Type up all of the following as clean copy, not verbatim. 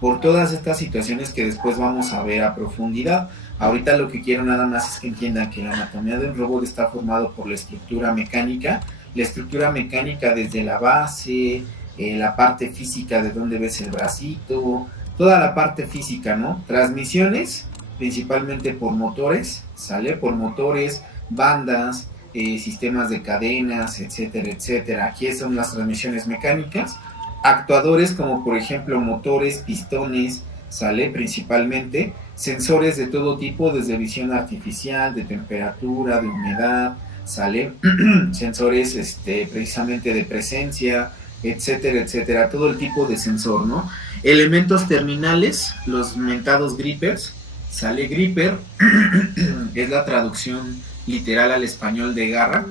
por todas estas situaciones que después vamos a ver a profundidad. Ahorita lo que quiero nada más es que entiendan que la anatomía del robot está formado por la estructura mecánica desde la base, la parte física de dónde ves el bracito, toda la parte física, ¿no? Transmisiones, principalmente por motores, ¿sale? Por motores, bandas, sistemas de cadenas, etcétera, etcétera. Aquí son las transmisiones mecánicas. Actuadores como por ejemplo motores, pistones, ¿sale? Principalmente. Sensores de todo tipo, desde visión artificial, de temperatura, de humedad, ¿sale? Sensores precisamente de presencia, etcétera, etcétera. Todo el tipo de sensor, ¿no? Elementos terminales, los mentados grippers, ¿sale? Gripper es la traducción literal al español de garra,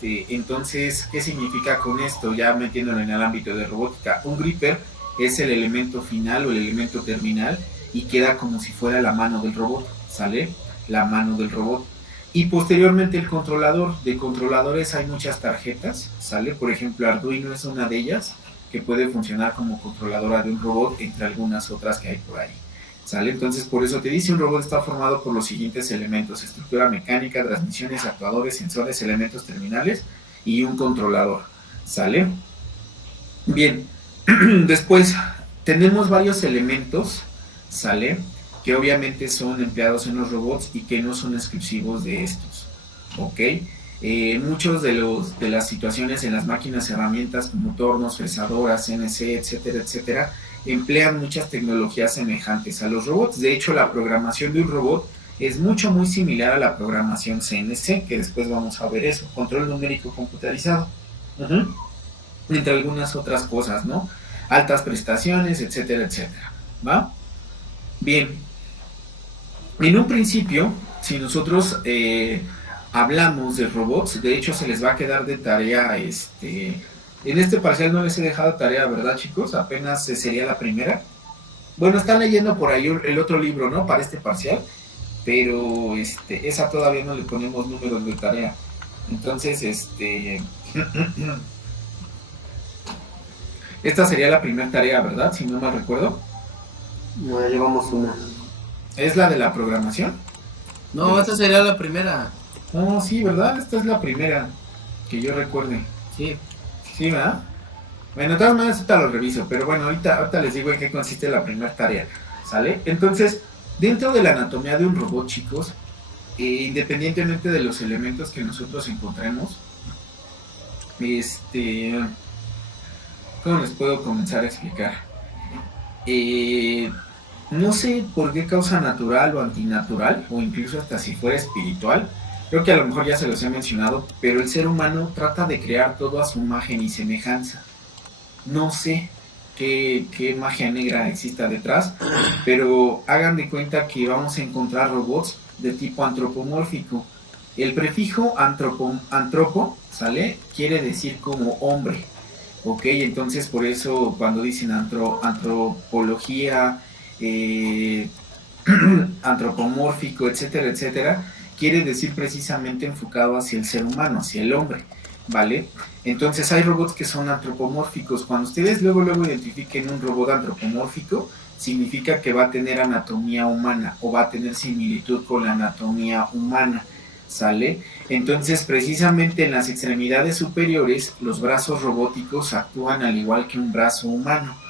entonces, ¿qué significa con esto? Ya metiéndolo en el ámbito de robótica, un gripper es el elemento final o el elemento terminal y queda como si fuera la mano del robot, ¿sale? La mano del robot. Y posteriormente el controlador, de controladores hay muchas tarjetas, ¿sale? Por ejemplo, Arduino es una de ellas, que puede funcionar como controladora de un robot, entre algunas otras que hay por ahí. ¿Sale? Entonces, por eso te dice, un robot está formado por los siguientes elementos: estructura mecánica, transmisiones, actuadores, sensores, elementos terminales y un controlador. ¿Sale? Bien, después tenemos varios elementos, ¿sale? Que obviamente son empleados en los robots y que no son exclusivos de estos, ¿ok? Muchos de las situaciones en las máquinas herramientas como tornos, fresadoras, CNC, etcétera, etcétera, emplean muchas tecnologías semejantes a los robots. De hecho, la programación de un robot es muy similar a la programación CNC, que después vamos a ver eso, control numérico computarizado, entre algunas otras cosas, ¿no? Altas prestaciones, etcétera, etcétera, ¿va? Bien, en un principio, si nosotros hablamos de robots, de hecho se les va a quedar de tarea, en este parcial no les he dejado tarea, ¿verdad, chicos? Apenas sería la primera. Bueno, están leyendo por ahí el otro libro, ¿no? Para este parcial, pero esa todavía no le ponemos números de tarea. Entonces, esta sería la primera tarea, ¿verdad? Si no mal recuerdo. No, ya llevamos una. ¿Es la de la programación? No, esta sería la primera. No, sí, ¿verdad? Esta es la primera que yo recuerde. Sí. Sí, ¿verdad? Bueno, de todas maneras ahorita lo reviso, pero bueno, ahorita les digo en qué consiste la primera tarea, ¿sale? Entonces, dentro de la anatomía de un robot, chicos, independientemente de los elementos que nosotros encontremos, ¿cómo les puedo comenzar a explicar? No sé por qué causa natural o antinatural, o incluso hasta si fuera espiritual, creo que a lo mejor ya se los he mencionado, pero el ser humano trata de crear todo a su imagen y semejanza. No sé qué magia negra exista detrás, pero hagan de cuenta que vamos a encontrar robots de tipo antropomórfico. El prefijo antropo, ¿sale? Quiere decir como hombre, ¿ok? Entonces por eso cuando dicen antropología, antropomórfico, etcétera, etcétera, quiere decir precisamente enfocado hacia el ser humano, hacia el hombre, ¿vale? Entonces hay robots que son antropomórficos. Cuando ustedes luego identifiquen un robot antropomórfico, significa que va a tener anatomía humana o va a tener similitud con la anatomía humana, ¿sale? Entonces precisamente en las extremidades superiores los brazos robóticos actúan al igual que un brazo humano.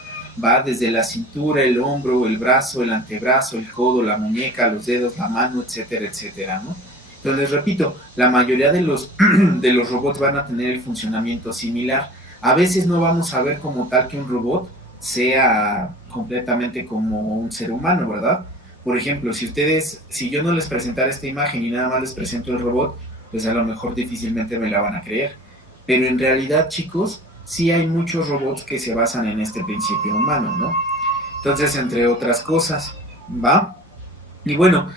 Va desde la cintura, el hombro, el brazo, el antebrazo, el codo, la muñeca, los dedos, la mano, etcétera, etcétera, ¿no? Entonces, repito, la mayoría de los robots van a tener el funcionamiento similar. A veces no vamos a ver como tal que un robot sea completamente como un ser humano, ¿verdad? Por ejemplo, si yo no les presentara esta imagen y nada más les presento el robot, pues a lo mejor difícilmente me la van a creer. Pero en realidad, chicos, sí hay muchos robots que se basan en este principio humano, ¿no? Entonces, entre otras cosas, ¿va? Y bueno,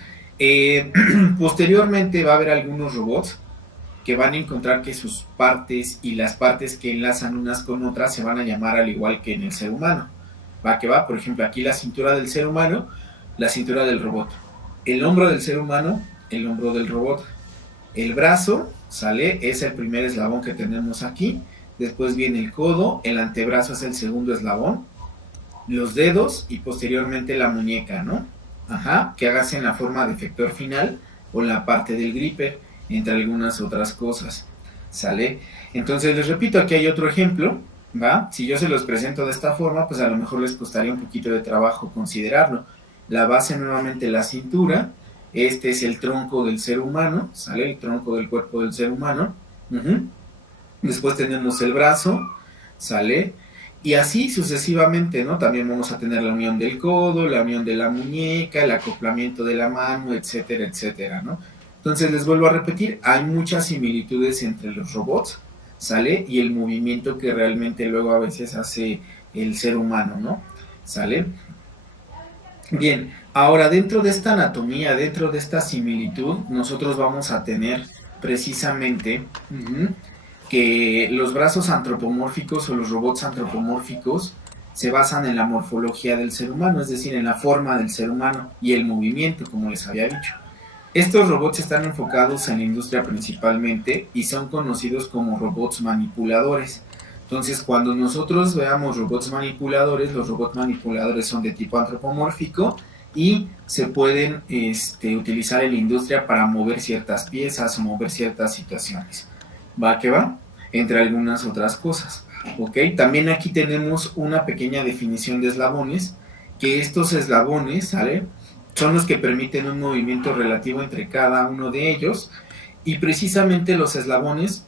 posteriormente va a haber algunos robots que van a encontrar que sus partes y las partes que enlazan unas con otras se van a llamar al igual que en el ser humano. Va que va, por ejemplo, aquí la cintura del ser humano, la cintura del robot. El hombro del ser humano, el hombro del robot. El brazo, ¿sale? Es el primer eslabón que tenemos aquí. Después viene el codo, el antebrazo es el segundo eslabón. los dedos y posteriormente la muñeca, ¿no? Ajá, que hagas en la forma de efector final o en la parte del gripper, entre algunas otras cosas, ¿sale? Entonces les repito, aquí hay otro ejemplo, ¿va? Si yo se los presento de esta forma, pues a lo mejor les costaría un poquito de trabajo considerarlo. La base nuevamente la cintura, este es el tronco del ser humano, ¿sale? El tronco del cuerpo del ser humano. Uh-huh. Después tenemos el brazo, ¿sale? Y así sucesivamente, ¿no? También vamos a tener la unión del codo, la unión de la muñeca, el acoplamiento de la mano, etcétera, etcétera, ¿no? Entonces les vuelvo a repetir, hay muchas similitudes entre los robots, ¿sale? Y el movimiento que realmente luego a veces hace el ser humano, ¿no? ¿Sale? Bien, ahora dentro de esta anatomía, dentro de esta similitud, nosotros vamos a tener precisamente que los brazos antropomórficos o los robots antropomórficos se basan en la morfología del ser humano, es decir, en la forma del ser humano y el movimiento, como les había dicho. Estos robots están enfocados en la industria principalmente y son conocidos como robots manipuladores. Entonces, cuando nosotros veamos robots manipuladores, los robots manipuladores son de tipo antropomórfico y se pueden utilizar en la industria para mover ciertas piezas o mover ciertas situaciones. ¿Va que va? Entre algunas otras cosas. ¿Ok? También aquí tenemos una pequeña definición de eslabones, que estos eslabones, ¿sale? Son los que permiten un movimiento relativo entre cada uno de ellos. Y precisamente los eslabones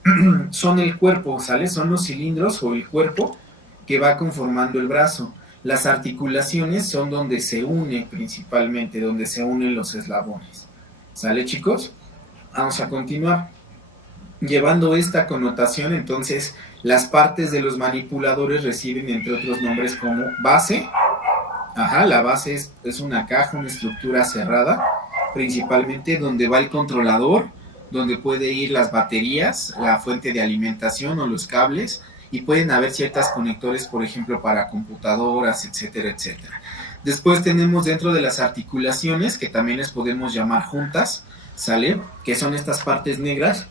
son el cuerpo, ¿sale? Son los cilindros o el cuerpo que va conformando el brazo. Las articulaciones son donde se une principalmente, donde se unen los eslabones. ¿Sale, chicos? Vamos a continuar. Llevando esta connotación, entonces, las partes de los manipuladores reciben, entre otros nombres, como base. Ajá, la base es una caja, una estructura cerrada, principalmente donde va el controlador, donde puede ir las baterías, la fuente de alimentación o los cables, y pueden haber ciertos conectores, por ejemplo, para computadoras, etcétera, etcétera. Después tenemos dentro de las articulaciones, que también les podemos llamar juntas, ¿sale? Que son estas partes negras,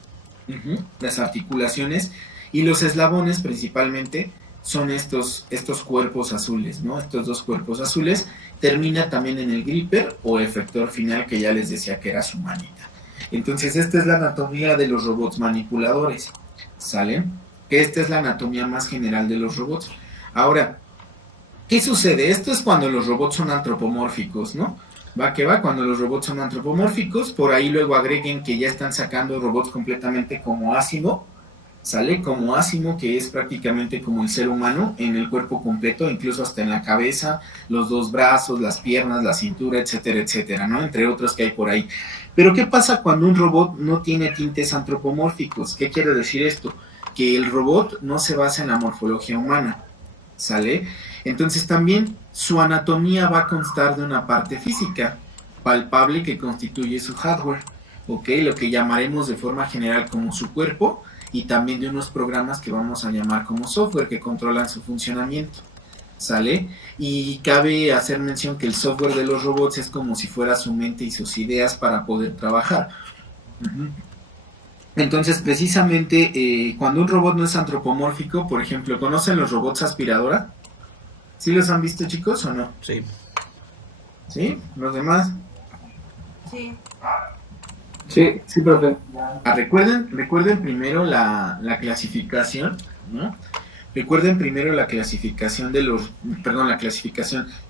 las articulaciones, y los eslabones principalmente son estos cuerpos azules, ¿no? Estos dos cuerpos azules, termina también en el gripper o efector final, que ya les decía que era su manita. Entonces esta es la anatomía de los robots manipuladores, ¿sale? Que esta es la anatomía más general de los robots. Ahora, ¿qué sucede? Esto es cuando los robots son antropomórficos, ¿no? Va que va, cuando los robots son antropomórficos, por ahí luego agreguen que ya están sacando robots completamente como Asimo, ¿sale? Como Asimo, que es prácticamente como el ser humano en el cuerpo completo, incluso hasta en la cabeza, los dos brazos, las piernas, la cintura, etcétera, etcétera, ¿no? Entre otros que hay por ahí. Pero ¿qué pasa cuando un robot no tiene tintes antropomórficos? ¿Qué quiere decir esto? Que el robot no se basa en la morfología humana, ¿sale? Entonces también su anatomía va a constar de una parte física, palpable, que constituye su hardware, ¿ok? Lo que llamaremos de forma general como su cuerpo, y también de unos programas que vamos a llamar como software, que controlan su funcionamiento, ¿sale? Y cabe hacer mención que el software de los robots es como si fuera su mente y sus ideas para poder trabajar. Entonces, precisamente, cuando un robot no es antropomórfico, por ejemplo, ¿conocen los robots aspiradora? ¿Sí los han visto, chicos, o no? Sí. ¿Sí? ¿Los demás? Sí. Sí, profe. Recuerden primero la clasificación, ¿no? Recuerden primero la clasificación de los,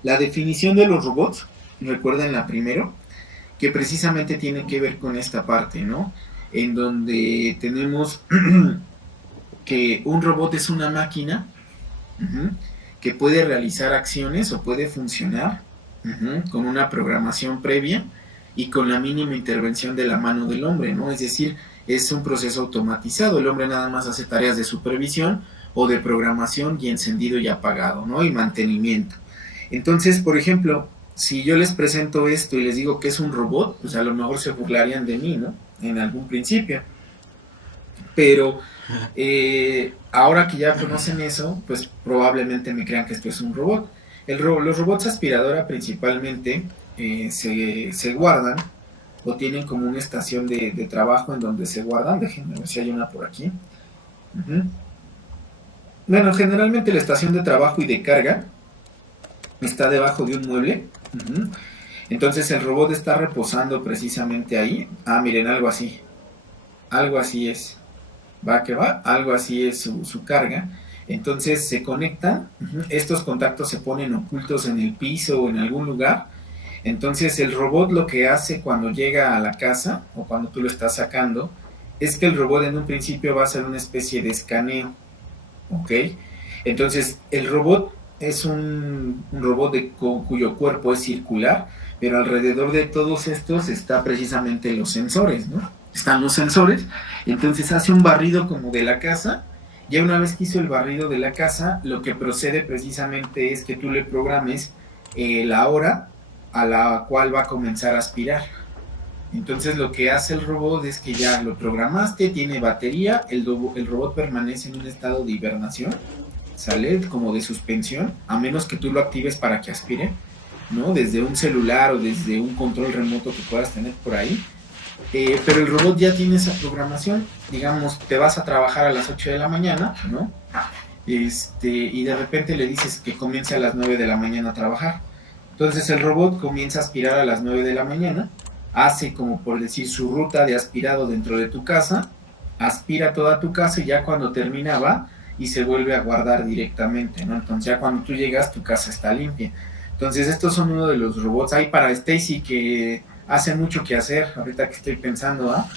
la definición de los robots, recuérdenla primero, que precisamente tiene que ver con esta parte, ¿no? En donde tenemos que un robot es una máquina que puede realizar acciones o puede funcionar con una programación previa y con la mínima intervención de la mano del hombre, ¿no? Es decir, es un proceso automatizado, el hombre nada más hace tareas de supervisión o de programación y encendido y apagado, ¿no? Y mantenimiento. Entonces, por ejemplo, si yo les presento esto y les digo que es un robot, pues a lo mejor se burlarían de mí, ¿no? En algún principio. Pero ahora que ya conocen eso, pues probablemente me crean que esto es un robot. Los robots aspiradora principalmente se guardan o tienen como una estación de trabajo en donde se guardan. Déjenme ver si hay una por aquí. Bueno, generalmente la estación de trabajo y de carga está debajo de un mueble. Uh-huh. Entonces el robot está reposando precisamente ahí. Ah, miren, algo así es. Va que va, algo así es su carga. Entonces se conectan, uh-huh. Estos contactos se ponen ocultos en el piso o en algún lugar. Entonces el robot lo que hace cuando llega a la casa o cuando tú lo estás sacando es que el robot en un principio va a hacer una especie de escaneo, ¿ok? Entonces el robot es un robot cuyo cuerpo es circular, pero alrededor de todos estos está precisamente los sensores, ¿no? Están los sensores, entonces hace un barrido como de la casa. Ya una vez que hizo el barrido de la casa, lo que procede precisamente es que tú le programes la hora a la cual va a comenzar a aspirar. Entonces lo que hace el robot es que ya lo programaste, tiene batería, el robot permanece en un estado de hibernación, sale como de suspensión, a menos que tú lo actives para que aspire, ¿no? Desde un celular o desde un control remoto que puedas tener por ahí. Pero el robot ya tiene esa programación. Digamos, te vas a trabajar a las 8 de la mañana, ¿no? Y de repente le dices que comience a las 9 de la mañana a trabajar. Entonces el robot comienza a aspirar a las 9 de la mañana, hace como por decir su ruta de aspirado dentro de tu casa, aspira toda tu casa y ya cuando termina va y se vuelve a guardar directamente, ¿no? Entonces ya cuando tú llegas tu casa está limpia. Entonces estos son uno de los robots. Hay para Stacy que hace mucho que hacer, ahorita que estoy pensando, ¿ah?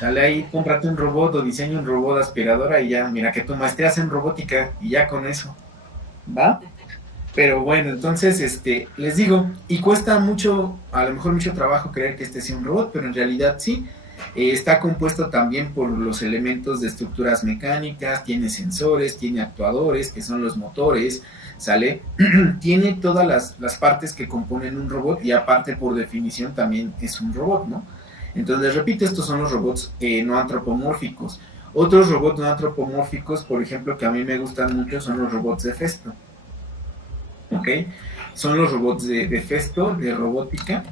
Dale ahí, cómprate un robot o diseña un robot aspiradora y ya, mira que tu maestría en robótica y ya con eso, ¿va? Pero bueno, entonces, les digo, y cuesta mucho, a lo mejor mucho trabajo creer que este sea un robot, pero en realidad sí, está compuesto también por los elementos de estructuras mecánicas, tiene sensores, tiene actuadores, que son los motores, ¿sale? Tiene todas las partes que componen un robot y aparte por definición también es un robot, ¿no? Entonces, repito, estos son los robots no antropomórficos. Otros robots no antropomórficos, por ejemplo, que a mí me gustan mucho, son los robots de Festo. ¿Ok? Son los robots de Festo, de robótica.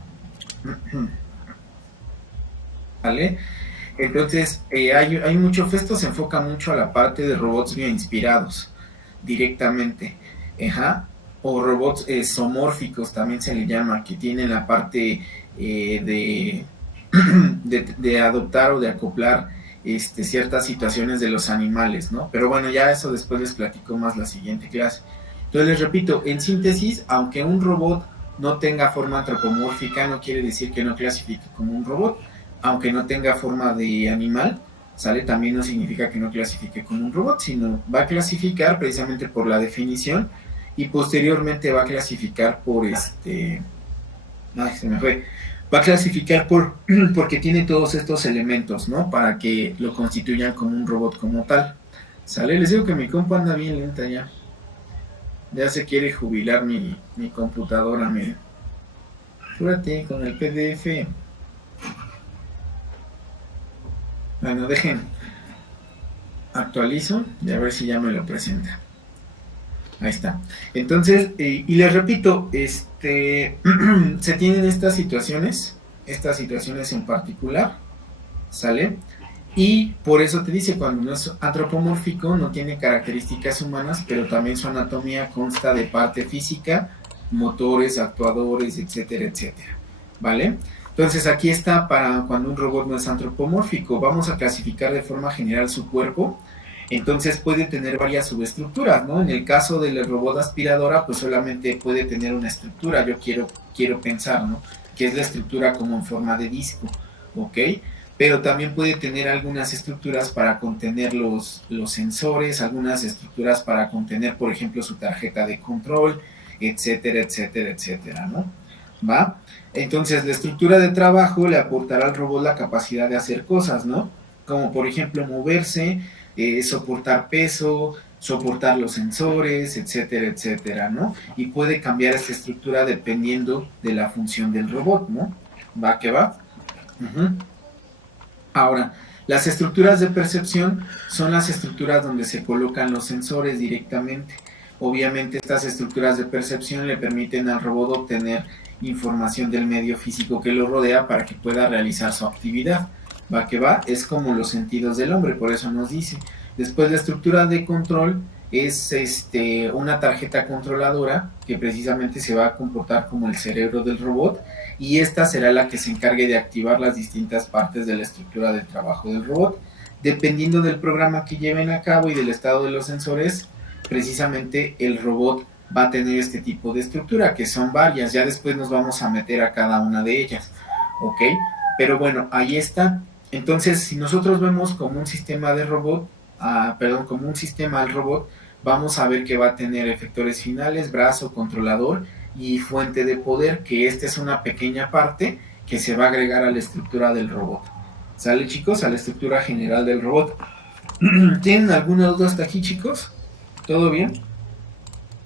¿Vale? Entonces, hay mucho, Festo se enfoca mucho a la parte de robots bioinspirados, directamente. Ajá. O robots zoomórficos, también se le llama, que tienen la parte de adoptar o de acoplar ciertas situaciones de los animales, ¿no? Pero bueno, ya eso después les platico más la siguiente clase. Entonces les repito, en síntesis, aunque un robot no tenga forma antropomórfica, no quiere decir que no clasifique como un robot, aunque no tenga forma de animal, ¿sale? También no significa que no clasifique como un robot, sino va a clasificar precisamente por la definición y posteriormente va a clasificar por va a clasificar porque tiene todos estos elementos, ¿no? Para que lo constituyan como un robot como tal, ¿sale? Les digo que mi compu anda bien lenta ya. Ya se quiere jubilar mi computadora, miren. Fíjate con el PDF. Bueno, dejen. Actualizo y a ver si ya me lo presenta. Ahí está. Entonces, y les repito, se tienen estas situaciones en particular, ¿sale? Y por eso te dice, cuando no es antropomórfico, no tiene características humanas, pero también su anatomía consta de parte física, motores, actuadores, etcétera, etcétera, ¿vale? Entonces aquí está para cuando un robot no es antropomórfico. Vamos a clasificar de forma general su cuerpo. Entonces puede tener varias subestructuras, ¿no? En el caso del robot aspiradora, pues solamente puede tener una estructura, yo quiero pensar, ¿no? Que es la estructura como en forma de disco, ¿ok? Pero también puede tener algunas estructuras para contener los sensores, algunas estructuras para contener, por ejemplo, su tarjeta de control, etcétera, etcétera, etcétera, ¿no? ¿Va? Entonces, la estructura de trabajo le aportará al robot la capacidad de hacer cosas, ¿no? Como, por ejemplo, moverse, soportar peso, soportar los sensores, etcétera, etcétera, ¿no? Y puede cambiar esta estructura dependiendo de la función del robot, ¿no? ¿Va que va? Uh-huh. Ahora, las estructuras de percepción son las estructuras donde se colocan los sensores directamente. Obviamente estas estructuras de percepción le permiten al robot obtener información del medio físico que lo rodea para que pueda realizar su actividad. ¿Va que va? Es como los sentidos del hombre, por eso nos dice. Después la estructura de control es una tarjeta controladora que precisamente se va a comportar como el cerebro del robot, y esta será la que se encargue de activar las distintas partes de la estructura del trabajo del robot. Dependiendo del programa que lleven a cabo y del estado de los sensores, precisamente el robot va a tener este tipo de estructura, que son varias. Ya después nos vamos a meter a cada una de ellas, ¿ok? Pero bueno, ahí está. Entonces, si nosotros vemos como un sistema de robot, como un sistema al robot, vamos a ver que va a tener efectores finales, brazo, controlador y fuente de poder, que esta es una pequeña parte que se va a agregar a la estructura del robot. ¿Sale, chicos? A la estructura general del robot. ¿Tienen alguna duda hasta aquí, chicos? ¿Todo bien?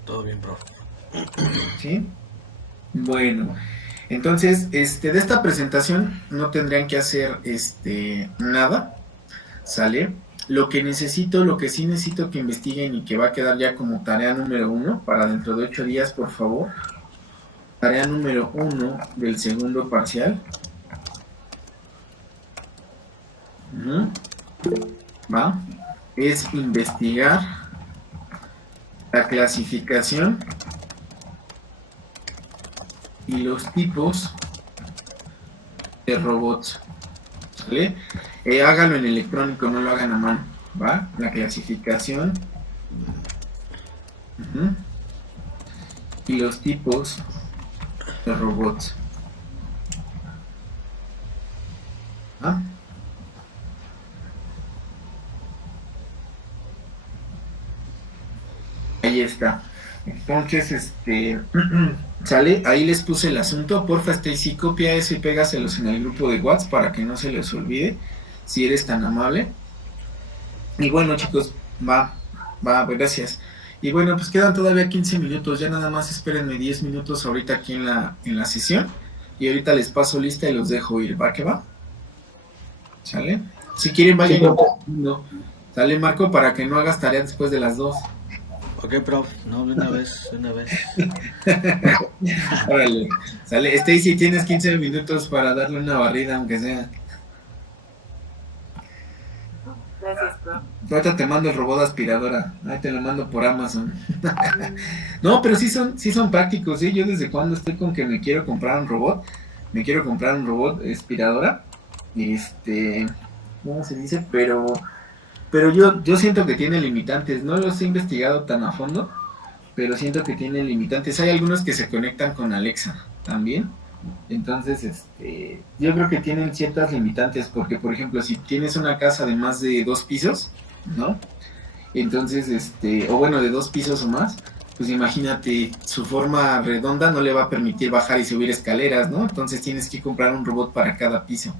Todo bien, profe. ¿Sí? Bueno, entonces, de esta presentación no tendrían que hacer nada, ¿sale? Lo que sí necesito que investiguen y que va a quedar ya como tarea número 1 para dentro de 8 días, por favor. Tarea número 1 del segundo parcial. ¿Va? Es investigar la clasificación y los tipos de robots, ¿vale? Háganlo en electrónico, no lo hagan a mano, ¿va? La clasificación y los tipos de robots, ¿va? Ahí está. Entonces, sale, ahí les puse el asunto. Porfa, Stacy, copia eso y pégaselos en el grupo de WhatsApp para que no se les olvide, si eres tan amable. Y bueno, chicos, va, gracias. Y bueno, pues quedan todavía 15 minutos, ya nada más espérenme 10 minutos ahorita aquí en la sesión, y ahorita les paso lista y los dejo ir, ¿va que va? ¿Sale? Si quieren vayan. No. Sale, Marco, para que no hagas tarea después de las 2. Ok, prof, no, de una vez. Órale, sale. Stacy, tienes 15 minutos para darle una barrida, aunque sea. Gracias, prof. Ahorita te mando el robot aspiradora. Ahí te lo mando por Amazon. No, pero sí son prácticos, ¿sí? Yo desde cuando estoy con que me quiero comprar un robot. Me quiero comprar un robot aspiradora. ¿Cómo se dice? Pero yo siento que tiene limitantes. No los he investigado tan a fondo, pero siento que tiene limitantes. Hay algunos que se conectan con Alexa también. Entonces, yo creo que tienen ciertas limitantes, porque, por ejemplo, si tienes una casa de más de 2 pisos, ¿no? Entonces, o bueno, de 2 pisos o más, pues imagínate, su forma redonda no le va a permitir bajar y subir escaleras, ¿no? Entonces tienes que comprar un robot para cada piso.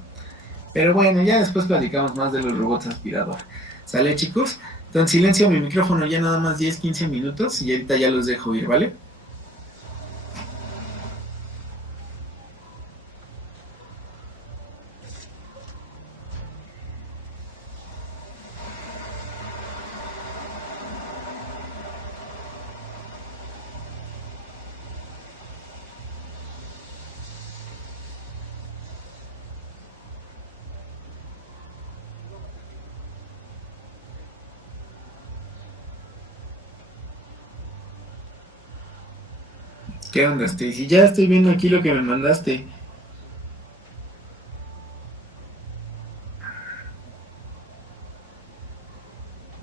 Pero bueno, ya después platicamos más de los robots aspirador. ¿Sale, chicos? Entonces silencio mi micrófono ya nada más 10-15 minutos y ahorita ya los dejo ir, ¿vale? ¿Qué onda, Stacy? Ya estoy viendo aquí lo que me mandaste.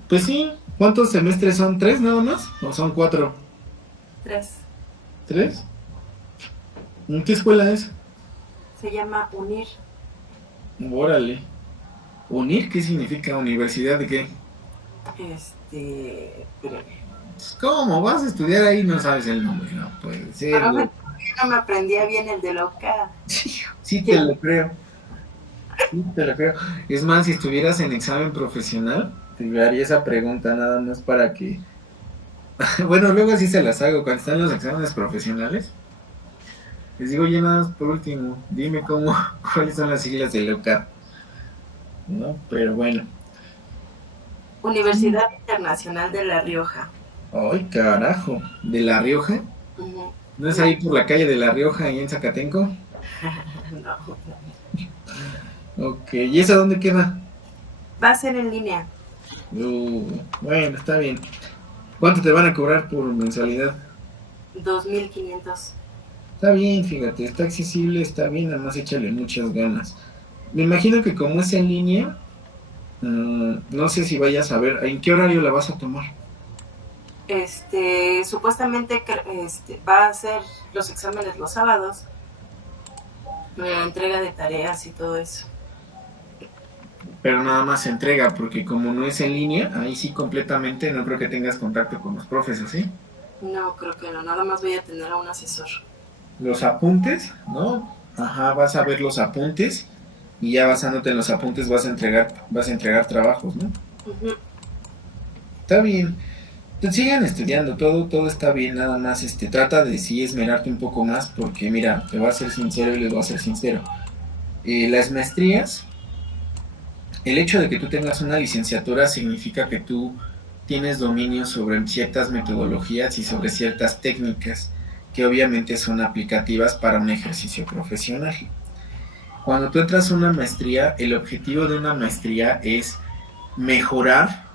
Pues sí, ¿cuántos semestres son? ¿3 nada más? ¿O son 4? 3. ¿3? ¿En qué escuela es? Se llama UNIR. Órale. ¿UNIR? ¿Qué significa? ¿Universidad de qué? ¿Cómo? ¿Vas a estudiar ahí y no sabes el nombre? No puede ser. Pero no me aprendía bien el de loca. Sí te lo creo. Sí te lo creo. Es más, si estuvieras en examen profesional, te haría esa pregunta nada más para que... Bueno, luego sí se las hago. Cuando están los exámenes profesionales, les digo, ya nada más por último, dime cuáles son las siglas de loca. ¿No? Pero bueno. Universidad Internacional de La Rioja. Ay, carajo, ¿de La Rioja? ¿No es ahí por la calle de La Rioja, ahí en Zacatenco? No. Ok, ¿y esa dónde queda? Va a ser en línea. Bueno, está bien. ¿Cuánto te van a cobrar por mensualidad? 2.500. Está bien, fíjate, está accesible, está bien, nada más échale muchas ganas. Me imagino que como es en línea, no sé si vayas a ver, ¿en qué horario la vas a tomar? Supuestamente va a hacer los exámenes los sábados, entrega de tareas y todo eso. Pero nada más se entrega, porque como no es en línea, ahí sí completamente no creo que tengas contacto con los profes, ¿sí? No, creo que no, nada más voy a tener a un asesor. Los apuntes, ¿no? Ajá, vas a ver los apuntes y ya basándote en los apuntes vas a entregar trabajos, ¿no? Uh-huh. Está bien. Pues sigan estudiando, todo está bien, nada más trata de sí esmerarte un poco más, porque mira, te voy a ser sincero y les voy a ser sincero. Las maestrías, el hecho de que tú tengas una licenciatura significa que tú tienes dominio sobre ciertas metodologías y sobre ciertas técnicas que obviamente son aplicativas para un ejercicio profesional. Cuando tú entras a una maestría, el objetivo de una maestría es mejorar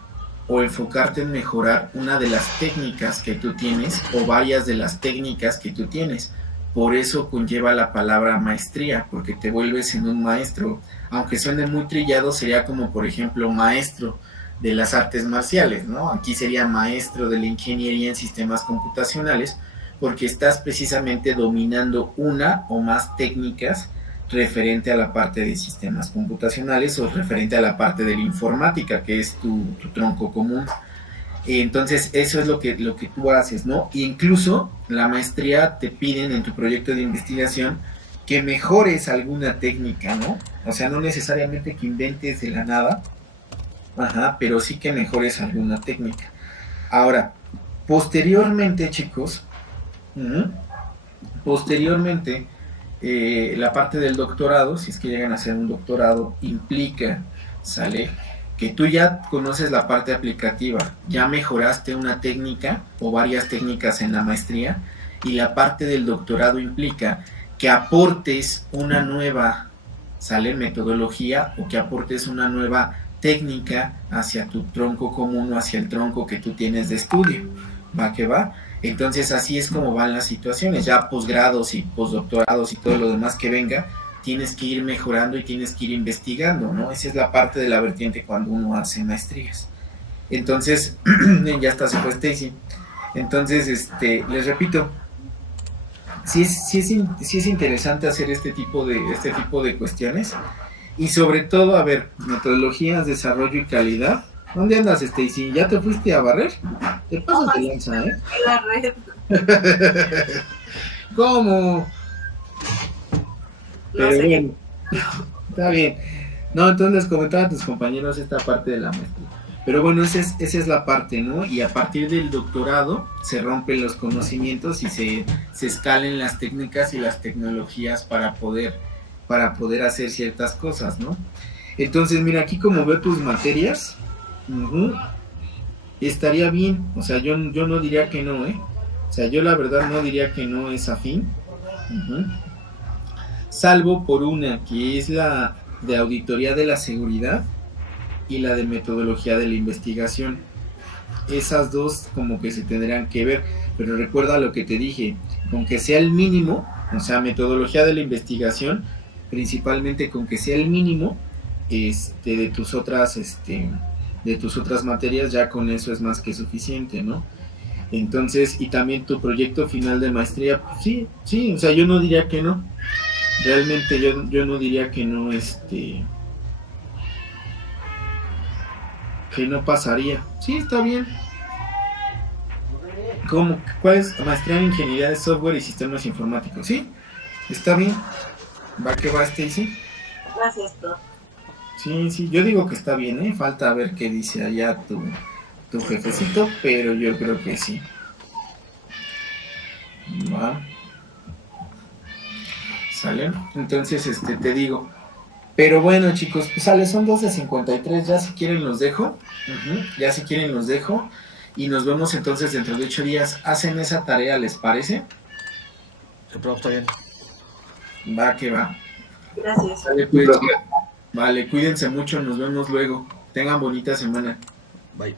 o enfocarte en mejorar una de las técnicas que tú tienes o varias de las técnicas que tú tienes. Por eso conlleva la palabra maestría, porque te vuelves en un maestro. Aunque suene muy trillado, sería como, por ejemplo, maestro de las artes marciales, ¿no? Aquí sería maestro de la ingeniería en sistemas computacionales, porque estás precisamente dominando una o más técnicas referente a la parte de sistemas computacionales o referente a la parte de la informática, que es tu tronco común. Entonces eso es lo que tú haces, ¿no? E incluso la maestría te piden en tu proyecto de investigación que mejores alguna técnica, ¿no? O sea, no necesariamente que inventes de la nada, ajá, pero sí que mejores alguna técnica. Ahora, posteriormente, chicos, posteriormente, la parte del doctorado, si es que llegan a hacer un doctorado, implica, ¿sale?, que tú ya conoces la parte aplicativa, ya mejoraste una técnica o varias técnicas en la maestría, y la parte del doctorado implica que aportes una nueva, ¿sale?, metodología, o que aportes una nueva técnica hacia tu tronco común o hacia el tronco que tú tienes de estudio. ¿Va que va? Entonces así es como van las situaciones. Ya posgrados y postdoctorados y todo lo demás que venga, tienes que ir mejorando y tienes que ir investigando, ¿no? Esa es la parte de la vertiente cuando uno hace maestrías. Entonces, ya está, se fue Stacy. Entonces, les repito, sí es interesante hacer este tipo de cuestiones. Y sobre todo, a ver, metodologías, desarrollo y calidad. ¿Dónde andas, Stacy? ¿Ya te fuiste a barrer? Te pasas de lanza, ¿eh? La red. ¿Cómo? Pero No sé bueno, está bien. No, entonces les comentaba a tus compañeros esta parte de la maestría. Pero bueno, esa es la parte, ¿no? Y a partir del doctorado se rompen los conocimientos y se escalen las técnicas y las tecnologías para poder hacer ciertas cosas, ¿no? Entonces, mira, aquí como veo tus materias, estaría bien. O sea, yo no diría que no, ¿eh? O sea, yo la verdad no diría que no es afín. Salvo por una, que es la de auditoría de la seguridad y la de metodología de la investigación. Esas dos como que se tendrán que ver, pero recuerda lo que te dije, con que sea el mínimo, o sea, metodología de la investigación, principalmente con que sea el mínimo de tus otras materias, ya con eso es más que suficiente, ¿no? Entonces, y también tu proyecto final de maestría, pues sí, o sea, yo no diría que no. Realmente yo no diría que no, que no pasaría. Sí, está bien. ¿Cuál es? Maestría en Ingeniería de Software y Sistemas Informáticos. Sí, está bien. Va que va, Stacy. Gracias, prof. Sí, yo digo que está bien, ¿eh? Falta ver qué dice allá tu jefecito, pero yo creo que sí. Va. ¿Sale? Entonces, te digo. Pero bueno, chicos, pues sale, son 12:53. Ya si quieren los dejo. Ya si quieren los dejo. Y nos vemos entonces dentro de 8 días. Hacen esa tarea, ¿les parece? Sí, prof, está bien. Va que va. Gracias. Vale, cuídense mucho. Nos vemos luego. Tengan bonita semana. Bye.